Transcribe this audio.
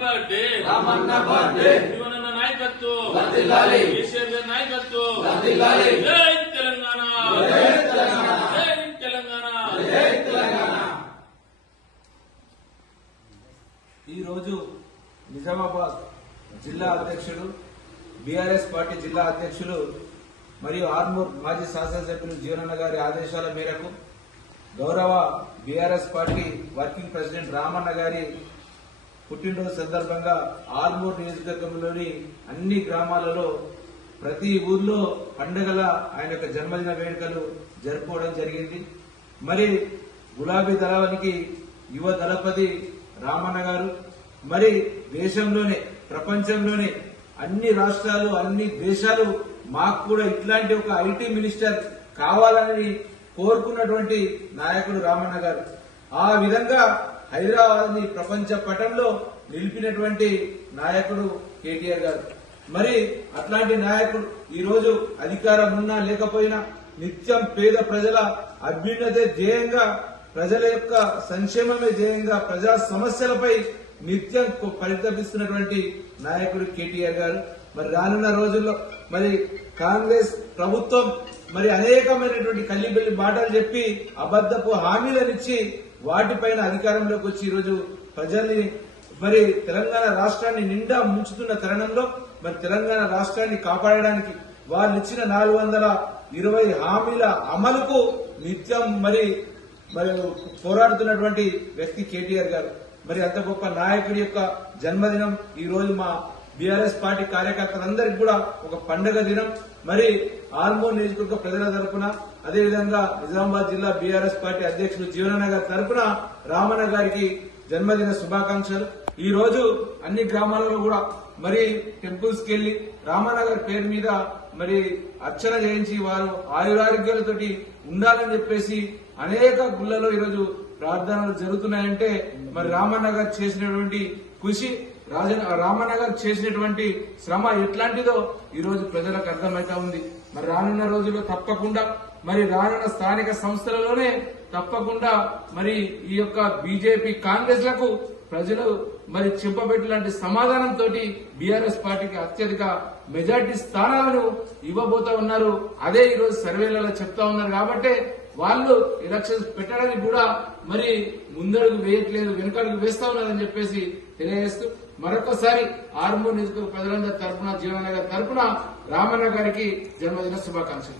Birthday Ramanna birthday జీవనన్న నాయకత్వం. వర్ధిల్లాలి. కేసీఆర్ గారి నాయకత్వం. వర్ధిల్లాలి. జై తెలంగాణ. జై తెలంగాణ. జై తెలంగాణ. జై తెలంగాణ. ఈరోజు నిజామాబాద్ జిల్లా అధ్యక్షుడు బీఆర్ఎస్ పార్టీ జిల్లా అధ్యక్షులు మరియు ఆర్మూర్ మాజీ శాసనసభ్యులు జీవనన్న గారి ఆదేశాల మేరకు గౌరవ BRS party working president Ramanna గారి పుట్టినరోజు సందర్భంగా ఆర్మూర్ నియోజకవర్గంలోని అన్ని గ్రామాలలో ప్రతి ఊర్లో పండుగల ఆయన యొక్క జన్మదిన వేడుకలు జరుపుకోవడం జరిగింది. మరి గులాబీ దళానికి యువ దళపతి రామన్న గారు మరి దేశంలోనే ప్రపంచంలోనే అన్ని రాష్ట్రాలు అన్ని దేశాలు మాకు కూడా ఇట్లాంటి ఒక ఐటీ మినిస్టర్ కావాలని కోరుకున్నటువంటి నాయకుడు రామన్న గారు. ఆ విధంగా హైదరాబాద్ని ప్రపంచ పటంలో నిలిపినటువంటి నాయకుడు కేటీఆర్ గారు. మరి అట్లాంటి నాయకుడు ఈరోజు అధికారం ఉన్నా లేకపోయినా నిత్యం పేద ప్రజల అభ్యున్నతే ధ్యేయంగా ప్రజల యొక్క సంక్షేమమే ధ్యేయంగా ప్రజా సమస్యలపై నిత్యం పరితపిస్తున్నటువంటి నాయకుడు కేటీఆర్ గారు. మరి రానున్న రోజుల్లో మరి కాంగ్రెస్ ప్రభుత్వం మరి అనేకమైనటువంటి కల్లిబెల్లి మాటలు చెప్పి అబద్ధపు హామీలనిచ్చి వాటిపైన అధికారంలోకి వచ్చి ఈరోజు ప్రజల్ని మరి తెలంగాణ రాష్ట్రాన్ని నిండా ముంచుతున్న తరుణంలో మరి తెలంగాణ రాష్ట్రాన్ని కాపాడడానికి వాళ్ళు ఇచ్చిన నాలుగు వందల ఇరవై హామీల అమలుకు నిత్యం మరి మరి పోరాడుతున్నటువంటి వ్యక్తి కేటీఆర్ గారు. మరి అంత గొప్ప నాయకుడి యొక్క జన్మదినం ఈ రోజు మా బీఆర్ఎస్ పార్టీ కార్యకర్తలందరికీ కూడా ఒక పండుగ దినం. మరి ఆల్మూర్ నియోజకవర్గ ప్రజల తరపున అదేవిధంగా నిజామాబాద్ జిల్లా బీఆర్ఎస్ పార్టీ అధ్యక్షులు జీవనన్న గారి తరపున రామన్న గారికి జన్మదిన శుభాకాంక్షలు. ఈ రోజు అన్ని గ్రామాలలో కూడా మరి టెంపుల్స్కి వెళ్ళి రామన్న గారి పేరు మీద మరి అర్చన చేయించి వారు ఆయురారోగ్యాలతోటి ఉండాలని చెప్పేసి అనేక గుళ్ళలో ఈరోజు ప్రార్థనలు జరుగుతున్నాయంటే మరి రామన్న గారు చేసినటువంటి కృషి రాజ రామన్న గారు చేసినటువంటి శ్రమ ఎట్లాంటిదో ఈ రోజు ప్రజలకు అర్థమవుతా ఉంది. మరి రానున్న రోజుల్లో తప్పకుండా మరి రానున్న స్థానిక సంస్థలలోనే తప్పకుండా మరి ఈ యొక్క బీజేపీ కాంగ్రెస్లకు ప్రజలు మరి చింపబెట్టు లాంటి సమాధానంతో బీఆర్ఎస్ పార్టీకి అత్యధిక మెజార్టీ స్థానాలను ఇవ్వబోతా ఉన్నారు. అదే ఈరోజు సర్వేలలో చెప్తా ఉన్నారు కాబట్టి వాళ్ళు ఎలక్షన్స్ పెట్టడానికి కూడా మరి ముందడుగు వేయట్లేదు వెనుకడుగు వేస్తా ఉన్నారని చెప్పేసి తెలియజేస్తూ మరొకసారి ఆర్మూర్ నియోజకవర్గ ప్రజలందరి తరఫున జీవన గారి తరఫున రామన్న గారికి జన్మదిన శుభాకాంక్షలు.